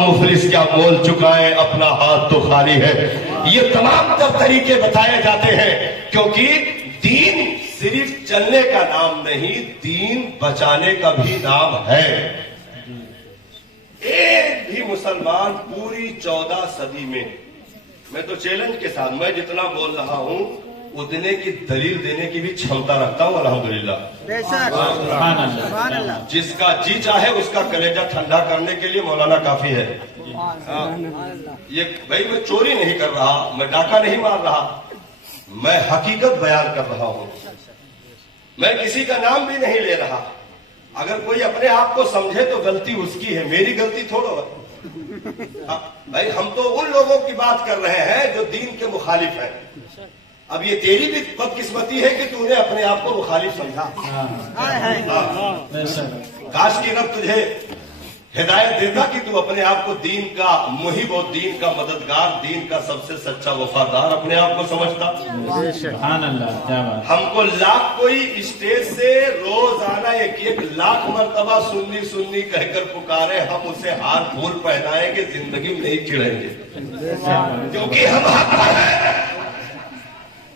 मुफलिस क्या मोल चुकाए, अपना हाथ तो खाली है। ये तमाम तर तरीके बताए जाते हैं, क्योंकि दीन सिर्फ चलने का नाम नहीं, दीन बचाने का भी नाम है। एक भी मुसलमान पूरी 14 सदी में, मैं तो चैलेंज के साथ, मैं जितना बोल रहा हूं उतने की दलील देने की भी क्षमता रखता हूं, अल्हम्दुलिल्लाह। जिसका जी चाहे उसका कलेजा ठंडा करने के लिए मौलाना काफी है। ये भाई मैं चोरी नहीं कर रहा, मैं डाका नहीं मार रहा, मैं हकीकत बयान कर रहा हूं, मैं किसी का नाम भी नहीं ले रहा। अगर कोई अपने आप को समझे तो गलती उसकी है, मेरी गलती थोड़ा है। भाई हम तो उन लोगों की बात कर रहे हैं जो दीन के मुखालिफ हैं। अब ये तेरी भी बदकिस्मती है कि तूने अपने आप को मुखालिफ समझा। काश की रब तुझे हिदायत देता कि तू अपने आप को दीन का मुहिब और दीन का मददगार, दीन का सबसे सच्चा वफादार अपने आप को समझता। हमको लाख कोई स्टेज से रोजाना एक लाख मर्तबा सुन्नी सुन्नी कहकर पुकारे, हम उसे हार फूल पहनाएंगे, जिंदगी में नहीं चिढ़ेंगे, क्योंकि हम हक पर हैं।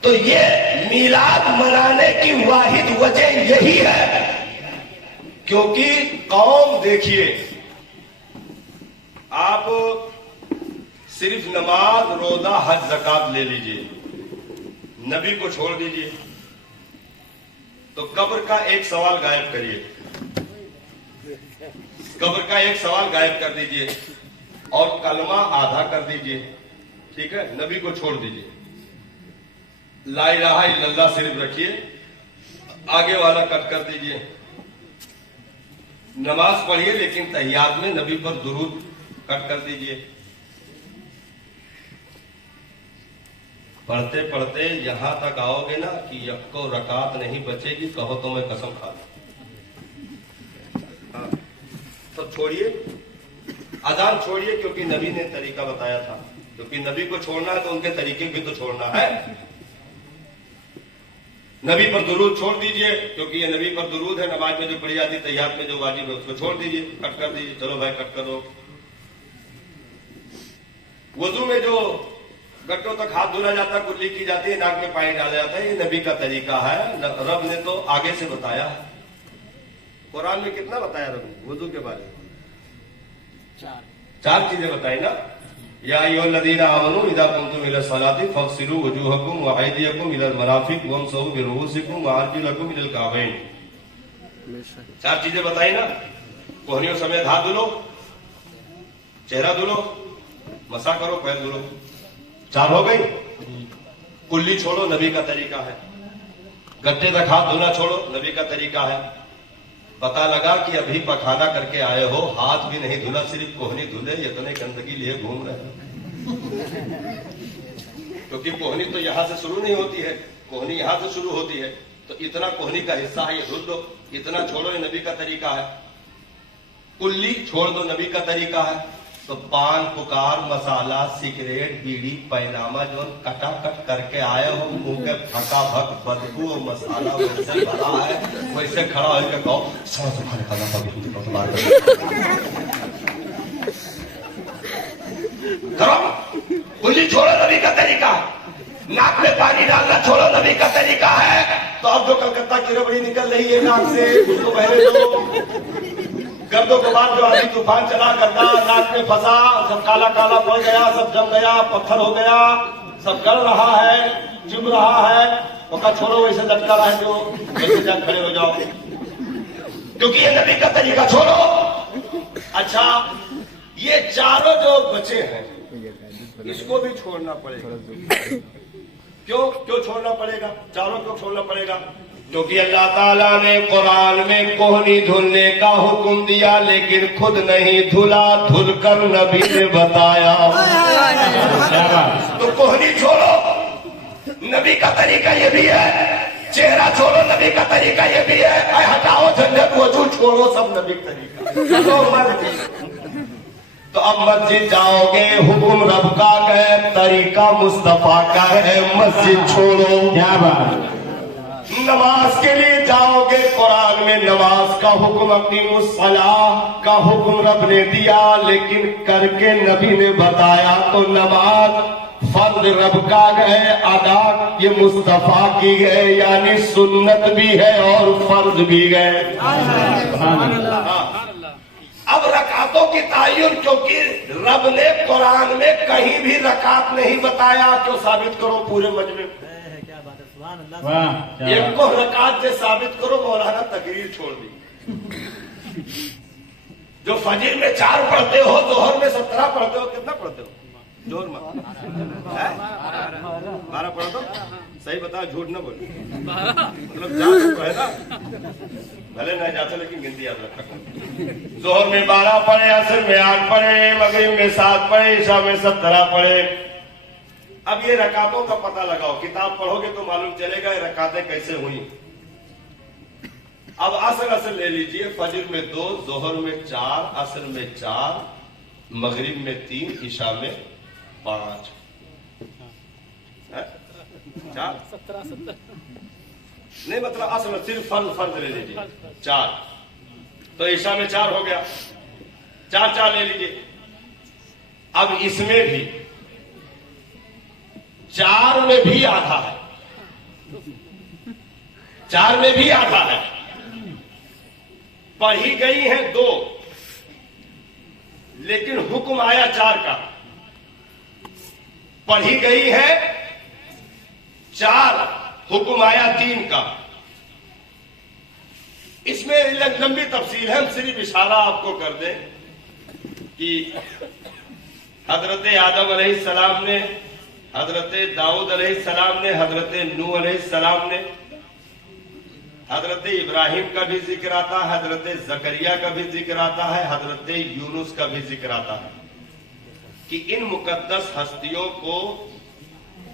तो ये मीलाद मनाने की वाहिद वजह यही है, क्योंकि कौम, देखिए आप सिर्फ नमाज, रोजा, हज, ज़कात ले लीजिए, नबी को छोड़ दीजिए, तो कब्र का एक सवाल गायब करिए, कब्र का एक सवाल गायब कर दीजिए और कलमा आधा कर दीजिए, ठीक है, नबी को छोड़ दीजिए, ला इलाहा इल्लल्लाह सिर्फ रखिए, आगे वाला कट कर दीजिए, नमाज पढ़िए लेकिन तहियात में नबी पर दुरूद कट कर दीजिए। पढ़ते पढ़ते यहां तक आओगे ना कि यक्को रकात नहीं बचेगी, कहो तो मैं कसम खा लूं। सब छोड़िए, अजान छोड़िए, क्योंकि नबी ने तरीका बताया था, क्योंकि नबी को छोड़ना है तो उनके तरीके भी तो छोड़ना है। नबी पर दुरूद छोड़ दीजिए, क्योंकि ये नबी पर दुरूद है, नमाज में जो पढ़ी जाती, तैयार में जो वाजिब है उसको छोड़ दीजिए, कट कर दीजिए। चलो भाई कट करो। वजू में जो गट्टों तक हाथ धुला जाता, कुल्ली की जाती है, नाक में पानी डाला जाता है, ये नबी का तरीका है। रब ने तो आगे से बताया है, कुरान में कितना बताया रब ने वजू के बारे में? चार चीजें बताई ना। या अय्युहल्लज़ीना आमनू इज़ा कुंतुम इला सलाति फग़सिलू वजूहकुम व अयदियकुम इलल मराफ़िक़ वमसहू बिरुऊसिकुम व अर्जुलकुम इलल काबैन। चार चीजें बताई ना। कोहनियों समेत हाथ धुलो, चेहरा धुलो, मसा करो, पैर धुलो, चार हो गई। कुल्ली छोड़ो, नबी का तरीका है। गट्टे तक हाथ धोना छोड़ो, नबी का तरीका है। पता लगा कि अभी पखाना करके आए हो, हाथ भी नहीं धुला, सिर्फ कोहनी धुले, इतने गंदगी लिए घूम रहे हो। क्योंकि कोहनी तो यहां से शुरू नहीं होती है, कोहनी यहां से शुरू होती है, तो इतना कोहनी का हिस्सा है, ये धुल दो, इतना छोड़ो, ये नबी का तरीका है। कुल्ली छोड़ दो, नबी का तरीका है। तो पान, पुकार, मसाला, सिगरेट, बीड़ी, पैनामा जो कटाकट करके आए हो, मुंह के फटा भक बदबू और मसाला वैसे भरा है, वैसे खड़ा होकर कहो करो। कुल्ली छोड़ो, नबी का तरीका है। नाक में पानी डालना छोड़ो, नबी का तरीका है। तो अब जो कलकत्ता की रबड़ी निकल रही है नाक से, उसको पहले दो। गर्दों के बाद जो आधी तूफान चला करता, नाक में फंसा, सब काला काला पड़ गया, सब जम गया, पत्थर हो गया, सब गल रहा है, चुभ रहा है, उसका छोड़ो, वैसे लटका रहे जो, वैसे जा खड़े हो जाओ, क्योंकि ये नबी का तरीका। छोड़ो। अच्छा, ये चारों जो बचे हैं इसको भी छोड़ना पड़ेगा। क्यों छोड़ना पड़ेगा? चारों क्यों छोड़ना पड़ेगा? क्योंकि अल्लाह ताला ने कुरान में कोहनी धुलने का हुक्म दिया, लेकिन खुद नहीं धुला, धुलकर नबी ने बताया। तो कोहनी छोड़ो, नबी का तरीका ये भी है। चेहरा छोड़ो, नबी का तरीका ये भी है। हटाओ झंझट, वजू छोड़ो, सब नबी का तरीका। तो अब मस्जिद जाओगे, हुक्म रब का है, तरीका मुस्तफा का है, मस्जिद छोड़ो। क्या बात? नमाज के लिए जाओगे, कुरान में नमाज का हुक्म, अक़ीमुस्सलाह का हुक्म रब ने दिया, लेकिन करके नबी ने बताया तो नमाज फर्ज रब का है, अदा ये मुस्तफा की है, यानी सुन्नत भी है और फर्ज भी है। अब रकातों की तायुन, क्योंकि रब ने कुरान में कहीं भी रकात नहीं बताया, क्यों साबित करो पूरे मजमे एक को रकात से साबित करो, मौलाना तकरीर छोड़ दी। जो फजर में 4 पढ़ते हो, जोहर में 17 पढ़ते हो, कितना पढ़ते हो जोहर में? 12 पढ़ते हो? सही बताओ, झूठ ना बोलो, मतलब जाते है ना, भले ना जाते लेकिन गिनती याद रखा। जोहर में 12 पढ़े, असर में 8 पढ़े, मगरिब में 7 पढ़े, ईशा में 17 पढ़े। अब ये रकातों का पता लगाओ, किताब पढ़ोगे तो मालूम चलेगा ये रकातें कैसे हुई। अब असर ले लीजिए, फजर में 2, जोहर में 4, असर में 4, मगरिब में 3, ईशा में 5, 4 नहीं, मतलब असल सिर्फ फर्ज ले लीजिए 4, तो ईशा में 4 हो गया, 4 ले लीजिए। अब इसमें भी 4 में भी आधा है, 4 में भी आधा है। पढ़ी गई है 2, लेकिन हुक्म आया 4 का। पढ़ी गई है 4, हुक्म आया 3 का। इसमें लंबी तफसील है, हम सिर्फ इशारा आपको कर दें कि हजरत आदम अलैहिस्सलाम ने, हजरत दाऊद अलैहिस्सलाम ने, हजरत नूह अलैहिस्सलाम ने, हजरत इब्राहिम का भी जिक्र आता है, हजरत जकरिया का भी जिक्र आता है, हजरत यूनुस का भी जिक्र आता है कि इन मुकद्दस हस्तियों को,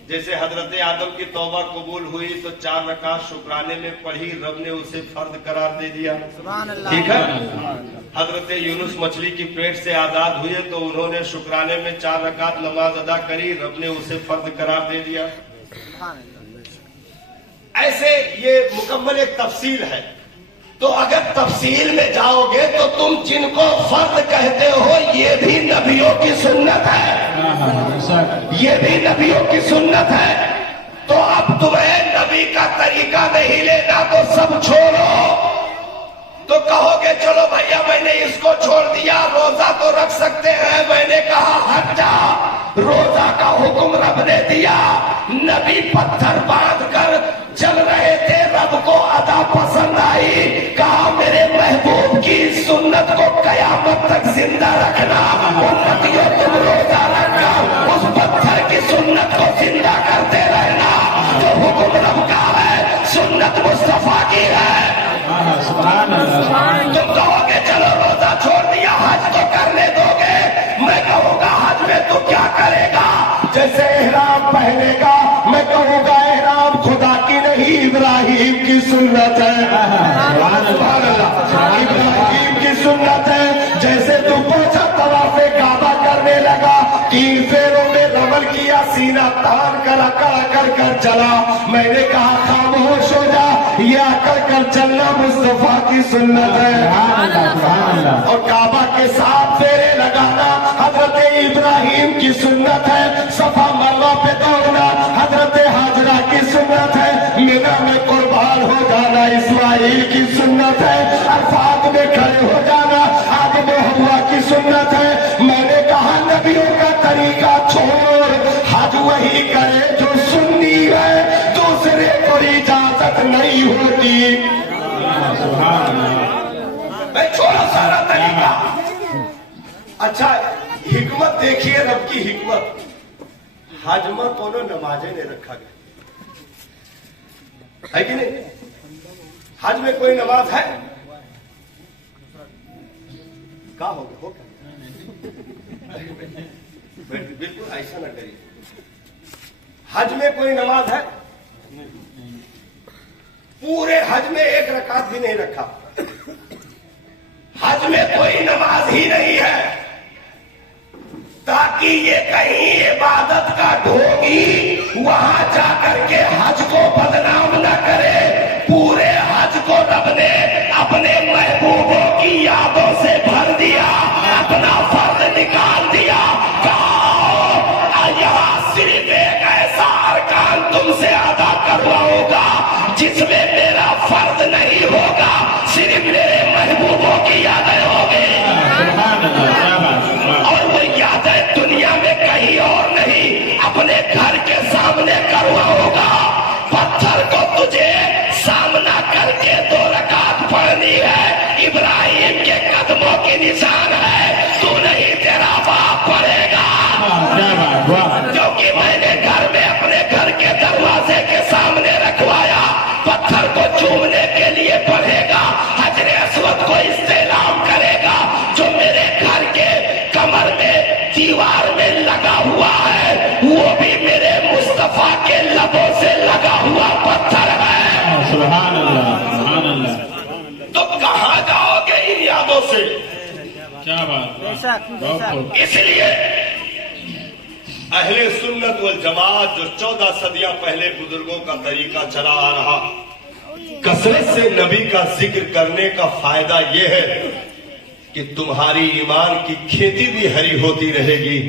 जैसे हजरत आदम की तौबा कबूल हुई तो 4 रकात शुक्राने में पढ़ी, रब ने उसे फर्ज करार दे दिया, ठीक है। हजरत यूनुस मछली की पेट से आजाद हुए तो उन्होंने शुक्राने में 4 रकात नमाज अदा करी, रब ने उसे फर्ज करार दे दिया। ऐसे ये मुकम्मल एक तफसील है। तो अगर तफसील में जाओगे तो तुम जिनको फर्ज कहते हो ये भी नबियों की सुन्नत है, ये भी नबियों की सुन्नत है। तो अब तुम्हें नबी का तरीका नहीं लेना तो सब छोड़ो। तो कहोगे चलो भैया मैंने इसको छोड़ दिया, रोजा तो रख सकते हैं। मैंने कहा हट जा, रोजा का हुक्म रब ने दिया, नबी पत्थर बांध कर चल रहे थे, रब को अदा पसंद आई, कहा मेरे महबूब की सुन्नत को कयामत तक जिंदा रखना। उम्मतियों तुम रोजा रखकर उस पत्थर की सुन्नत को जिंदा करते रहना। तो हुक्म रब का है, सुन्नत मुस्तफा की है। तुम कहोगे चलो रोजा छोड़ दिया, हज तो करने दोगे। मैं कहूँगा हज में तू क्या करेगा? जैसे एहराम पहनेगा, मैं कहूँगा एहराम खुदा की नहीं इब्राहिम की सुन्नत है, इब्राहिम की सुन्नत है। जैसे तू पहुंचा तवाफ़े काबा करने लगा, 3 फेरों में रमल किया, सीना तान कर अकड़ कर चला। मैंने कहा खामोश हो जा, ये अकड़ कर चलना मुस्तफा की सुन्नत है। और काबा के 7 फेरे लगाना हजरत इब्राहिम की सुन्नत है। सफा मरवा पे दौड़ना हजरत हाजरा की सुन्नत है। मीना में कुर्बान हो जाना इस्माइल की सुन्नत है। अरफात में खड़े हो जाना आदम हव्वा की सुन्नत है। मैंने कहा नबियों का तरीका छोड़, हज वही करे जो सुन्नी है, दूसरे को इजाजत नहीं होती। मैं छोड़ा सारा तरीका। अच्छा हिकमत देखिए, रब की हिकमत। हज में कोनो नमाजे ने रखा गया है कि नहीं? हज में कोई नमाज है? क्या हो गया? हो बिल्कुल ऐसा ना करिए। हज में कोई नमाज है? पूरे हज में 1 रकात भी नहीं रखा। हज में कोई नमाज ही नहीं है, ताकि ये कहीं इबादत का ढोंगी वहां जाकर के हज को बदनाम न करे। صرف ایک ایسا ارکان تم سے ادا کرواؤں گا جس میں میرا فرض نہیں ہوگا، صرف میرے محبوبوں کی یادیں ہوگی، اور وہ یادیں دنیا میں کہیں اور نہیں، اپنے گھر کے سامنے کرواؤں گا۔ پتھر کو تجھے سامنا کر کے 2 رکعت پڑھنی ہے، ابراہیم کے قدموں کی نشان ہے، تو نہیں تیرا باپ پڑھے گا، کیونکہ میں نے گھر میں اپنے گھر کے دروازے کے سامنے رکھوایا۔ پتھر کو چومنے کے لیے پڑھے گا، حجر اسود کو استعلام کرے گا، جو میرے گھر کے کمر میں دیوار میں لگا ہوا ہے وہ بھی میرے مصطفیٰ کے لبوں سے لگا ہوا پتھر ہے۔ سبحان اللہ، سبحان اللہ۔ تو کہاں جاؤ گے ان یادوں سے؟ کیا بات، اس لیے اہل سنت والجماعت جو 14 صدیاں پہلے بزرگوں کا طریقہ چلا آ رہا، کثرت سے نبی کا ذکر کرنے کا فائدہ یہ ہے کہ تمہاری ایمان کی کھیتی بھی ہری ہوتی رہے گی،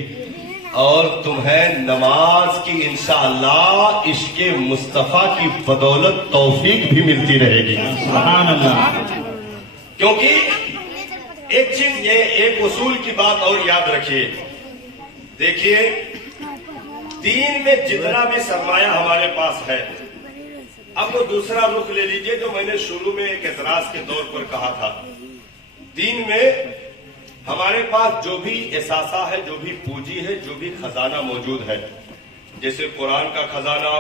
اور تمہیں نماز کی انشاءاللہ عشق مصطفیٰ کی بدولت توفیق بھی ملتی رہے گی۔ سبحان اللہ۔ کیونکہ ایک چیز، یہ ایک اصول کی بات اور یاد رکھیے، دیکھیے دین میں جتنا بھی سرمایہ ہمارے پاس ہے، اب وہ دوسرا رخ لے لیجئے جو میں نے شروع میں ایک اعتراض کے طور پر کہا تھا۔ دین میں ہمارے پاس جو بھی اثاثہ ہے، جو بھی پونجی ہے، جو بھی خزانہ موجود ہے، جیسے قرآن کا خزانہ،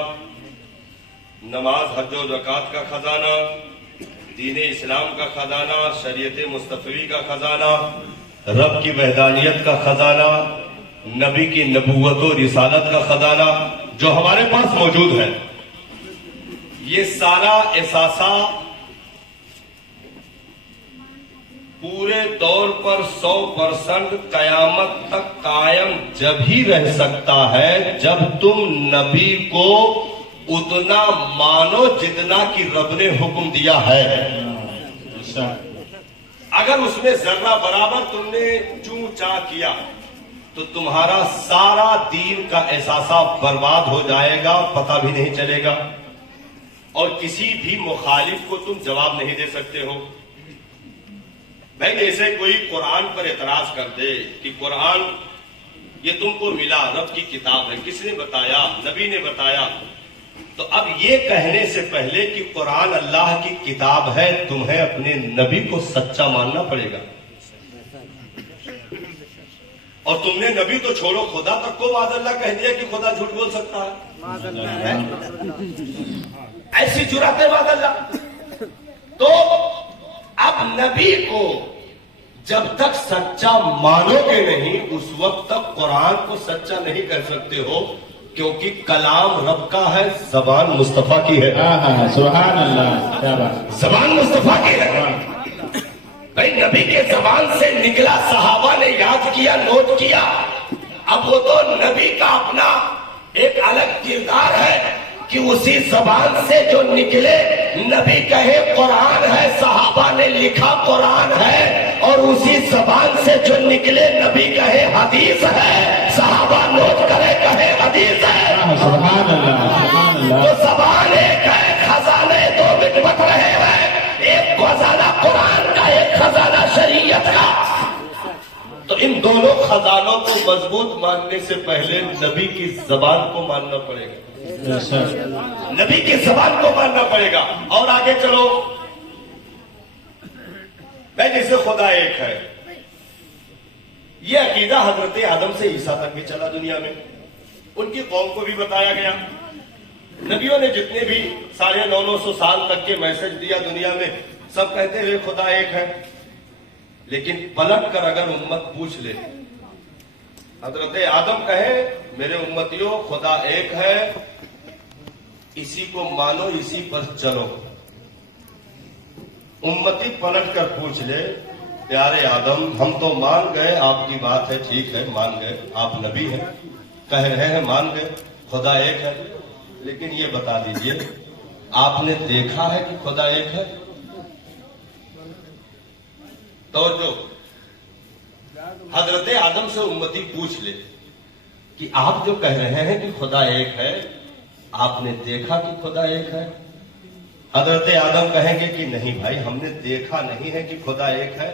نماز حج و زکوٰۃ کا خزانہ، دین اسلام کا خزانہ، شریعت مصطفی کا خزانہ، رب کی وحدانیت کا خزانہ، نبی کی نبوت و رسالت کا خزانہ جو ہمارے پاس موجود ہے، یہ سارا اثاثہ پورے طور پر 100% قیامت تک قائم جب ہی رہ سکتا ہے جب تم نبی کو اتنا مانو جتنا کہ رب نے حکم دیا ہے۔ اگر اس میں ذرہ برابر تم نے چوں چاں کیا تو تمہارا سارا دین کا احساسہ برباد ہو جائے گا، پتہ بھی نہیں چلے گا، اور کسی بھی مخالف کو تم جواب نہیں دے سکتے ہو۔ بھائی جیسے کوئی قرآن پر اعتراض کر دے کہ قرآن یہ تم کو ملا، رب کی کتاب ہے، کس نے بتایا؟ نبی نے بتایا۔ تو اب یہ کہنے سے پہلے کہ قرآن اللہ کی کتاب ہے، تمہیں اپنے نبی کو سچا ماننا پڑے گا، اور تم نے نبی تو چھوڑو، خدا تک کو معاذ اللہ کہہ دیا کہ خدا جھوٹ بول سکتا ہے، ایسی جرات ہے معاذ اللہ۔ تو اب نبی کو جب تک سچا مانو گے نہیں، اس وقت تک قرآن کو سچا نہیں کر سکتے ہو، کیونکہ کلام رب کا ہے، زبان مصطفیٰ کی ہے۔ سبحان اللہ، کیا بات، زبان مصطفیٰ کی ہے۔ بھائی نبی کے زبان سے نکلا، صحابہ نے یاد کیا، نوٹ کیا، اب وہ تو نبی کا اپنا ایک الگ کردار ہے کہ اسی زبان سے جو نکلے، نبی کہے قرآن ہے، صحابہ نے لکھا قرآن ہے، اور اسی زبان سے جو نکلے نبی کہے حدیث ہے، صحابہ نوٹ کرے کہے حدیث ہے۔ سبحان اللہ، سبحان اللہ۔ تو زبان ایک ہے، خزانے دو بٹ بٹ رہے ہیں، ایک خزانہ قرآن کا، ایک خزانہ شریعت کا۔ تو ان دونوں خزانوں کو مضبوط ماننے سے پہلے نبی کی زبان کو ماننا پڑے گا، نبی کی زبان کو ماننا پڑے گا۔ اور آگے چلو، میں جیسے خدا ایک ہے، یہ عقیدہ حضرت آدم سے عیسیٰ تک بھی چلا دنیا میں، ان کی قوم کو بھی بتایا گیا، نبیوں نے جتنے بھی 950 سال تک کے میسج دیا دنیا میں، سب کہتے ہیں خدا ایک ہے۔ لیکن پلٹ کر اگر امت پوچھ لے، حضرت آدم کہے میرے امتیوں خدا ایک ہے، اسی کو مانو، اسی پر چلو، امتی پلٹ کر پوچھ لے پیارے آدم ہم تو مان گئے، آپ کی بات ہے، ٹھیک ہے مان گئے، آپ نبی ہیں، کہہ رہے ہیں مان گئے خدا ایک ہے، لیکن یہ بتا دیجئے آپ نے دیکھا ہے کہ خدا ایک ہے؟ توجہ، حضرت آدم سے امتی پوچھ لے कि आप जो कह रहे हैं कि खुदा एक है, आपने देखा कि खुदा एक है? हजरत आदम कहेंगे कि नहीं भाई, हमने देखा नहीं है कि खुदा एक है,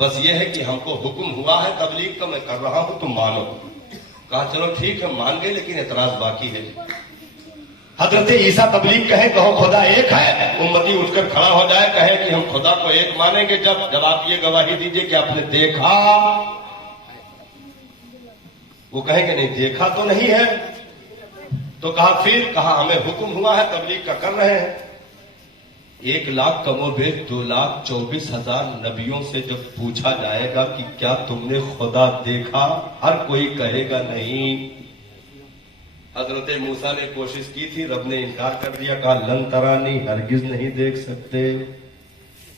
बस ये है कि हमको हुक्म हुआ है, तबलीग का मैं कर रहा हूं, तुम मानो। कहा चलो ठीक है, मान गए, लेकिन एतराज बाकी है। हजरत ईसा तबलीग कहे कहो खुदा एक है, उम्मती उठकर खड़ा हो जाए, कहे कि हम खुदा को एक मानेंगे जब आप ये गवाही दीजिए कि आपने देखा। वो कहेंगे नहीं देखा तो नहीं है। तो कहा फिर, कहा हमें हुक्म हुआ है, तबलीग का कर रहे हैं। 1 लाख कमोबेश 2,24,000 नबियों से जब पूछा जाएगा कि क्या तुमने खुदा देखा, हर कोई कहेगा नहीं। हजरत मूसा ने कोशिश की थी, रब ने इनकार कर दिया, कहा लन तरानी, हरगिज नहीं देख सकते,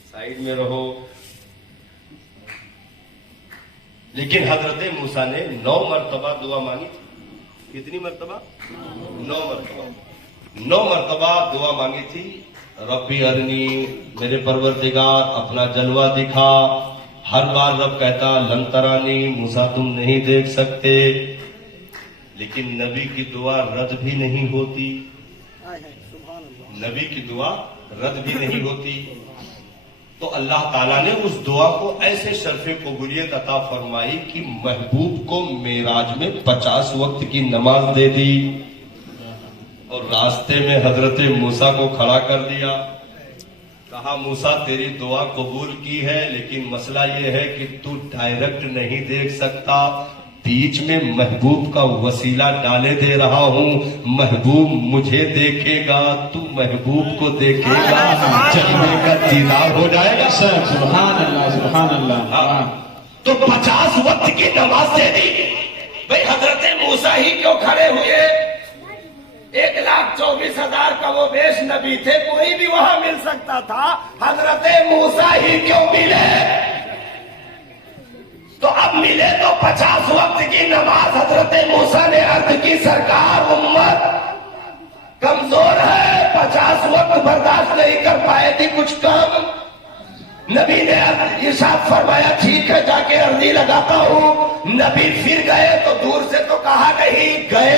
साइड में रहो। लेकिन हजरत मूसा ने 9 मरतबा दुआ मांगी थी। कितनी मरतबा? 9 मरतबा। 9 मरतबा दुआ मांगी थी, रब्बी अरनी, मेरे परवरदिगार अपना जलवा दिखा। हर बार रब कहता लन तरानी, मूसा तुम नहीं देख सकते। लेकिन नबी की दुआ रद्द भी नहीं होती, नबी की दुआ रद्द भी नहीं होती। तो अल्लाह ताला ने उस दुआ को ऐसे शर्फ़े कबूलियत अता फरमाई कि महबूब को मेराज में 50 वक्त की नमाज दे दी और रास्ते में हजरत मूसा को खड़ा कर दिया। कहा मूसा तेरी दुआ कबूल की है, लेकिन मसला ये है कि तू डायरेक्ट नहीं देख सकता, बीच में महबूब का वसीला डाले दे रहा हूँ। महबूब मुझे देखेगा, तू महबूब को देखेगा, जलवे का दीदार हो जाएगा। सुभान अल्लाह, सुभान अल्लाह। तो 50 वक्त की नमाज दे दी। भाई हजरत मूसा ही क्यों खड़े हुए? 1,24,000 कमोबेश नबी थे, कोई भी वहां मिल सकता था, हजरत मूसा ही क्यों मिले? तो अब मिले तो 50 वक्त की नमाज। हजरत मूसा ने अर्ज की सरकार उम्मत कमजोर है, 50 वक्त बर्दाश्त नहीं कर पाएगी, कुछ कम। नबी ने इरशाद फरमाया ठीक है, जाके अर्जी लगाता हूँ। नबी फिर गए तो दूर से तो कहा नहीं, गए,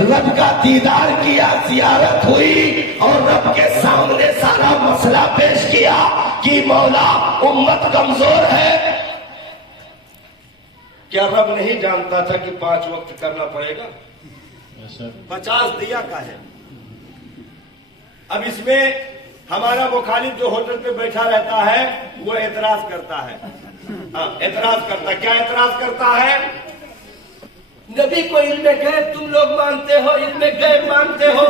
रब का दीदार किया, जियारत हुई और रब के सामने सारा मसला पेश किया कि मौला उम्मत कमजोर है। क्या रब नहीं जानता था कि 5 वक्त करना पड़ेगा? 50 दिया का है। अब इसमें हमारा मुखालिफ जो होटल पे बैठा रहता है वो एतराज करता है। हाँ, एतराज करता, क्या एतराज करता है? नबी को इल्मे गैब तुम लोग मानते हो, इल्मे गैब मानते हो।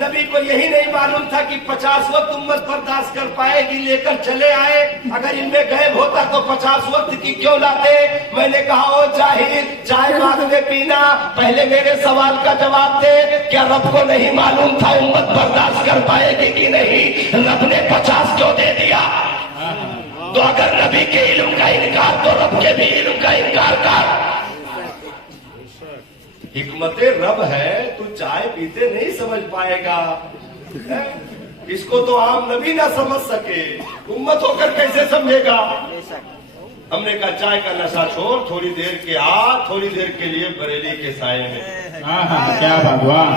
नबी को यही नहीं मालूम था कि 50 वक्त उम्मत बर्दाश्त कर पाएगी, लेकर चले आए। अगर इनमें गैब होता तो 50 वक्त की क्यों लाते? मैंने कहा ओ जाहिल, चाय बाद में पीना, पहले मेरे सवाल का जवाब दे। क्या रब को नहीं मालूम था उम्मत बर्दाश्त कर पाएगी कि नहीं? रब ने 50 क्यों दे दिया? तो अगर नबी के इल्म का इनकार तो रब के भी इल्म का इनकार कर। हिकमत रब है, तू चाय पीते नहीं समझ पाएगा। इसको तो आम नबी ना समझ सके, उम्मत होकर कैसे समझेगा? हमने कहा चाय का नशा छोड़, थोड़ी देर के आ, थोड़ी देर के लिए बरेली के साए में। क्या बात, वाह,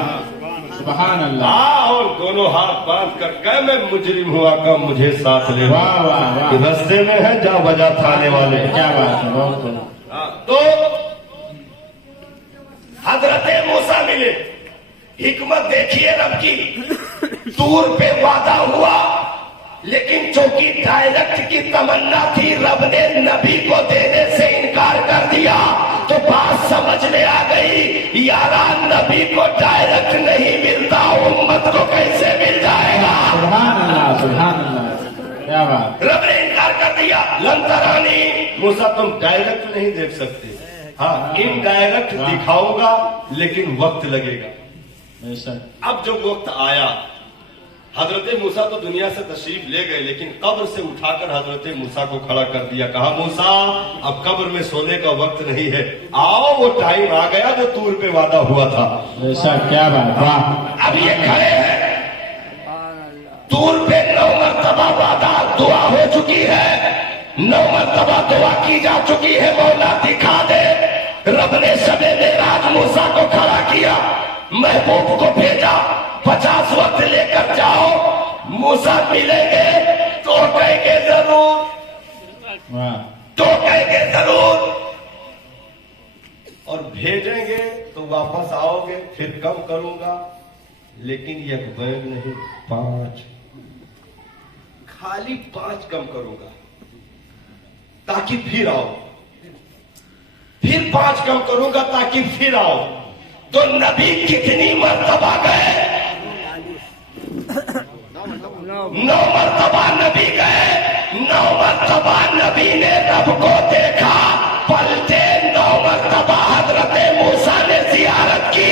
सुभान अल्लाह। और दोनों हाथ बांध कर कह मैं मुजरिम हुआ का मुझे साथ ले। वाह वाह वाह, रस्ते में है जा बजा थाने वाले। क्या बात है, बहुत। तो हजरत मूसा मिले, हिकमत देखिए रब की। दूर पे वादा हुआ, लेकिन चूंकि डायरेक्ट की तमन्ना थी, रब ने नबी को देने से इनकार कर दिया। तो बात समझ में आ गई, यारा नबी को डायरेक्ट नहीं मिलता, उम्मत को कैसे मिल जाएगा? सुभान अल्लाह, सुभान अल्लाह, क्या बात। रब ने इनकार कर दिया, लंतरानी। मूसा तुम डायरेक्ट नहीं देख सकते, हाँ इनडायरेक्ट दिखाऊंगा, लेकिन वक्त लगेगा। अब जब वक्त आया, हजरत मूसा तो दुनिया से तशरीफ ले गए, लेकिन कब्र से उठाकर हजरत मूसा को खड़ा कर दिया। कहा मूसा अब कब्र में सोने का वक्त नहीं है, आओ वो टाइम आ गया जो तूर पे वादा हुआ था। क्या बात, वाह। अब ये खड़े हैं, तूर पे 9 मरतबा वादा दुआ हो चुकी है, 9 मरतबा दुआ की जा चुकी है, मौला दिखा दे। रब ने शबे मेराज मूसा को खड़ा किया, महबूब को भेजा, 50 वक्त लेकर जाओ, मूसा मिलेंगे तो कहेंगे जरूर, वाह, तो कहेंगे जरूर, और भेजेंगे तो वापस आओगे, फिर कम करूंगा, लेकिन यह बैग नहीं, 5, खाली 5 कम करूंगा ताकि फिर आओ, फिर 5 कम करूंगा ताकि फिर आओ। तो नबी कितनी मर्तबा गए? 9 मर्तबा नबी गए, 9 मर्तबा नबी ने रब को देखा, पलटे 9 मर्तबा हजरत मूसा ने जियारत की,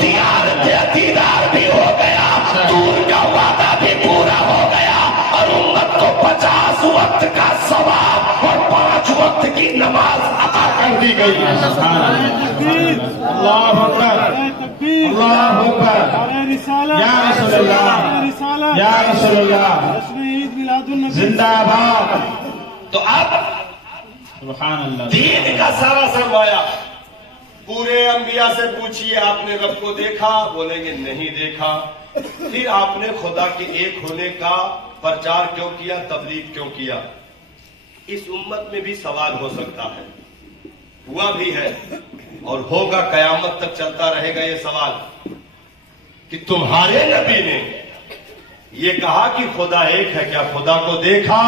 जियारत दीदार भी हो गया, दूर का वादा भी पूरा हो गया, और उम्मत को 50 वक्त का सवाब और 5 वक्त की नमाज अता कर दी गई। अल्लाह अकबर, अल्लाह अकबर, या रसूलल्लाह, या रसूलल्लाह, जिंदाबाद। तो अब सुभान अल्लाह, दीन का सारा सरमाया पूरे अंबिया से पूछिए, आपने रब को देखा? बोलेंगे नहीं देखा। फिर आपने खुदा के एक होने का प्रचार क्यों किया, तबलीग क्यों किया? इस उम्मत में भी सवाल हो सकता है, हुआ भी है और होगा, कयामत तक चलता रहेगा ये सवाल कि तुम्हारे नबी ने ये कहा कि खुदा एक है, क्या खुदा को देखा?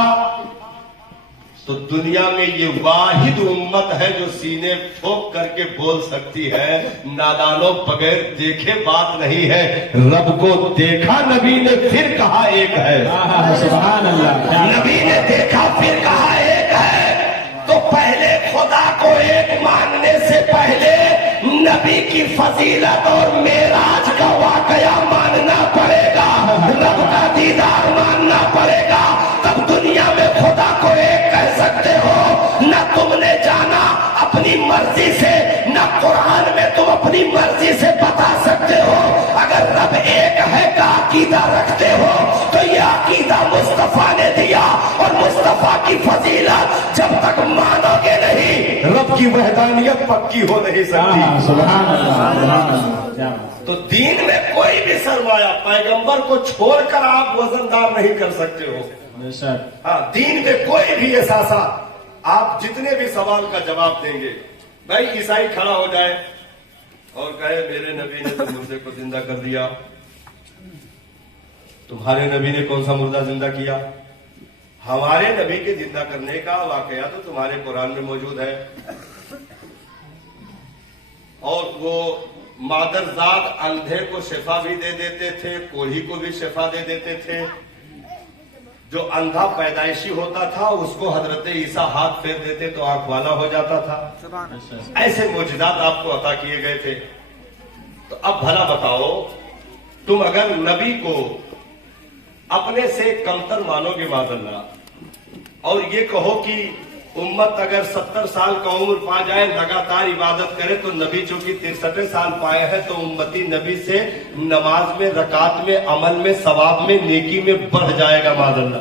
तो दुनिया में ये वाहिद उम्मत है जो सीने ठोक करके बोल सकती है, नादानों बगैर देखे बात नहीं है, रब को देखा नबी ने फिर कहा एक है। सुभान अल्लाह, नबी ने देखा फिर कहा एक है। तो पहले खुदा को एक मानने से पहले नबी की फजीलत और मेराज का वाकया मानना पड़ेगा, रब का दीदार मानना पड़ेगा, तब दुनिया में खुदा को एक कह सकते हो। न तुमने जाना अपनी मर्जी से, न कुरान में तुम अपनी मर्जी से बता सकते हो। अगर रब एक है का अकीदा रखते हो तो यह अकीदा मुस्तफा ने दिया, और मुस्तफा की फजीलत जब तक मानोगे नहीं, रब की वहदानियत पक्की हो नहीं सकती। सुभान अल्लाह, सुभान अल्लाह, क्या बात। तो दीन में कोई भी सरमाया पैगंबर को छोड़कर आप वजनदार नहीं कर सकते हो। बेशक, हाँ, दीन में कोई भी एहसासा, आप जितने भी सवाल का जवाब देंगे, भाई ईसाई खड़ा हो जाए और कहे मेरे नबी ने तो मुर्दे को जिंदा कर दिया, तुम्हारे नबी ने कौन सा मुर्दा जिंदा किया? हमारे नबी के जिंदा करने का वाकया तो तुम्हारे कुरान में मौजूद है। और वो मादरजाद अंधे को शिफा भी दे देते थे, कोढ़ी को भी शिफा दे देते थे। जो अंधा पैदाइशी होता था उसको हजरत ईसा हाथ फेर देते तो आंख वाला हो जाता था। ऐसे मोजदात आपको अता किए गए थे। तो अब भला बताओ, तुम अगर नबी को अपने से कमतर मानोगे मादल्ला, और ये कहो कि उम्मत अगर 70 साल का उम्र पा जाए, लगातार इबादत करे, तो नबी चूंकि 63 साल पाए हैं तो उम्मती नबी से नमाज में, रकात में, अमल में, सवाब में, नेकी में बढ़ जाएगा मादल्ला।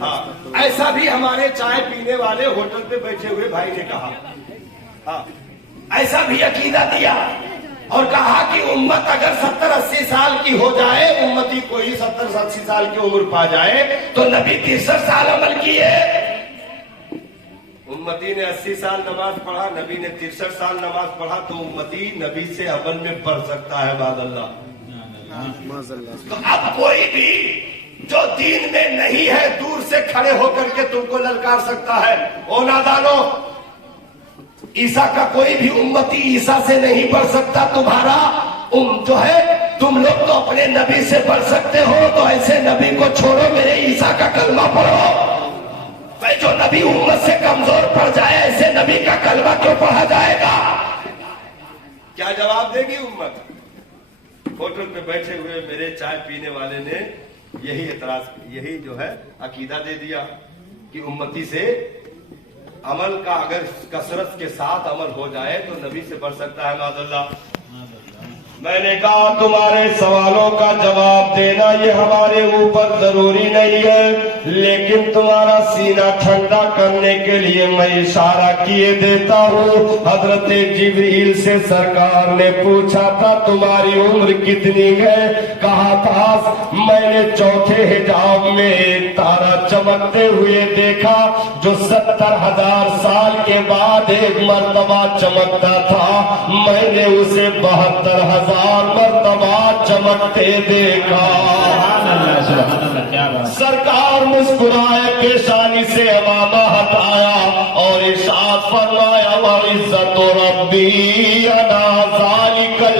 हाँ, ऐसा भी हमारे चाय पीने वाले होटल पे बैठे हुए भाई ने कहा। हाँ, ऐसा भी अकीदा दिया और कहा कि उम्मत अगर 70-80 साल की हो जाए, उम्मती कोई 70-80 साल की उम्र पा जाए तो नबी 63 साल अमल किए। उम्मती ने 80 साल नमाज पढ़ा, नबी ने 63 साल नमाज पढ़ा, तो उम्मती नबी से अमल में बढ़ सकता है बादल्ला। तो अब कोई भी जो दीन में नहीं है, दूर से खड़े होकर के तुमको ललकार सकता है, ओ नादानो, ईसा का कोई भी उम्मती ईसा से नहीं बढ़ सकता। तुम्हारा जो है, तुम लोग तो अपने नबी से बढ़ सकते हो, तो ऐसे नबी को छोड़ो, मेरे ईसा का कलमा पढ़ो। भाई जो नबी उम्मत से कमजोर पड़ जाए, ऐसे नबी का कलमा क्यों पढ़ा जाएगा? क्या जवाब देगी उम्मत? होटल पे बैठे हुए मेरे चाय पीने वाले ने यही एतराज, यही जो है अकीदा दे दिया कि उम्मती से अमल का अगर कसरत के साथ अमल हो जाए तो नबी से बढ़ सकता है मादल्ला। मैंने कहा तुम्हारे सवालों का जवाब देना ये हमारे ऊपर जरूरी नहीं है, लेकिन तुम्हारा सीना ठंडा करने के लिए मैं इशारा किए देता हूँ। हजरत जिब्रील से सरकार ने पूछा था तुम्हारी उम्र कितनी है, कहा था मैंने चौथे हिजाब में एक तारा चमकते हुए देखा जो 70,000 साल के बाद एक मर्तबा चमकता था, मैंने उसे 72,000 मर्तबा चमकते देखा। सुभान अल्लाह, क्या बात। सरकार मुस्कुराए, पेशानी से अमामा हटाया और इरशाद फरमाया व इज्जत रब्बी